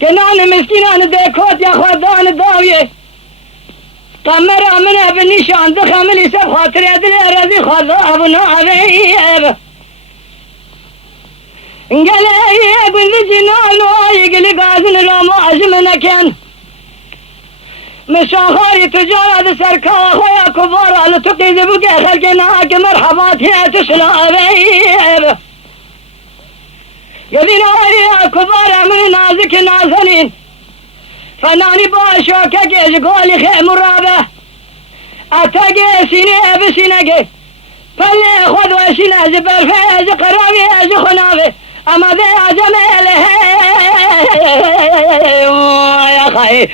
کنان مسکینان دیکھوت یا خودان داویه قمر آمنه به نشان دخملی سب خاطر دل رضی خدا ابو ناویه گله گل جنان و گل گازن رام عزم نکن مشاخاری تجارت سرکا خویا کبار على تقید بگه خلق ناک مرحبات هی تشلاویه گذین آری کبار من نازک نازنین فنانی باشو که گلی خیم رابه اتاگی سینه بسینگی پله خود و سینه از برفه از قرامی از خنابه اما ده عجمله یا خواهی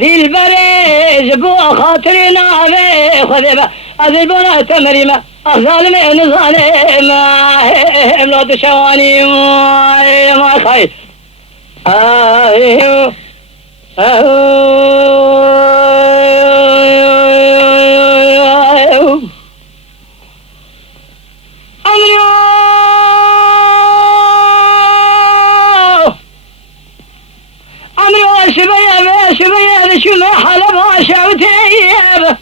دل بریز بو خاطر ناوه خوده با از البنا تمريمة ظالم نظالم املاد شواني ما خير أمري شبيه شو ما حلبها شوتيب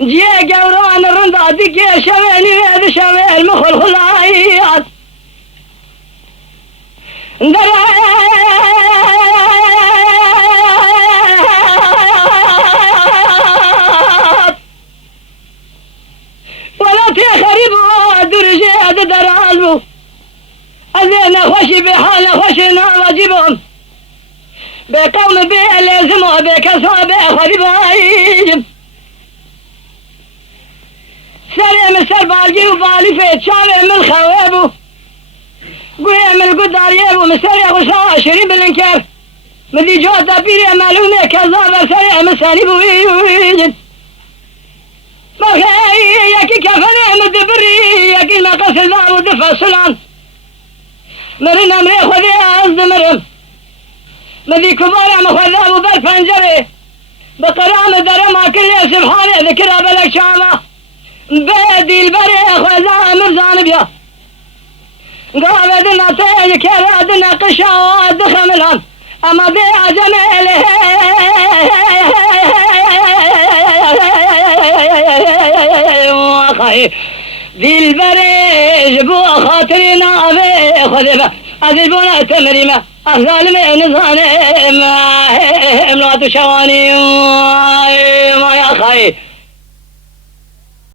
جيه قوران الرندة دقية شويني هذا شوي المخل خلايات ولا تخربوا درجة درالبو أذينا خوشي بحالة خوشي نار واجبهم بقوم بيه لازموا بكسوا بيه خربايب سري مسر بالجي وبالي في تشاوي من خوابو قوي من قداريب ومسري غشا شريب الانكار مدي جوة دابيري معلومة كذابة سري مساني بويجد مخي يكي كفني مدبري يكي مقص الدار ودفع السلام مرن امري خذي عزد مرم مدي كبار مخذاب وبالفنجري بقرام درما كل سبحانه ذكرها بلك شامه بدي البري خوزا مرزان بيا قابدنا تاج كرادنا قشا دخملهم اما بي عجمله خاي دي البري جبو خاطرنا بي خذبه أذبنا تمريمة الظالم نظام امرأة شواني ما يا خاي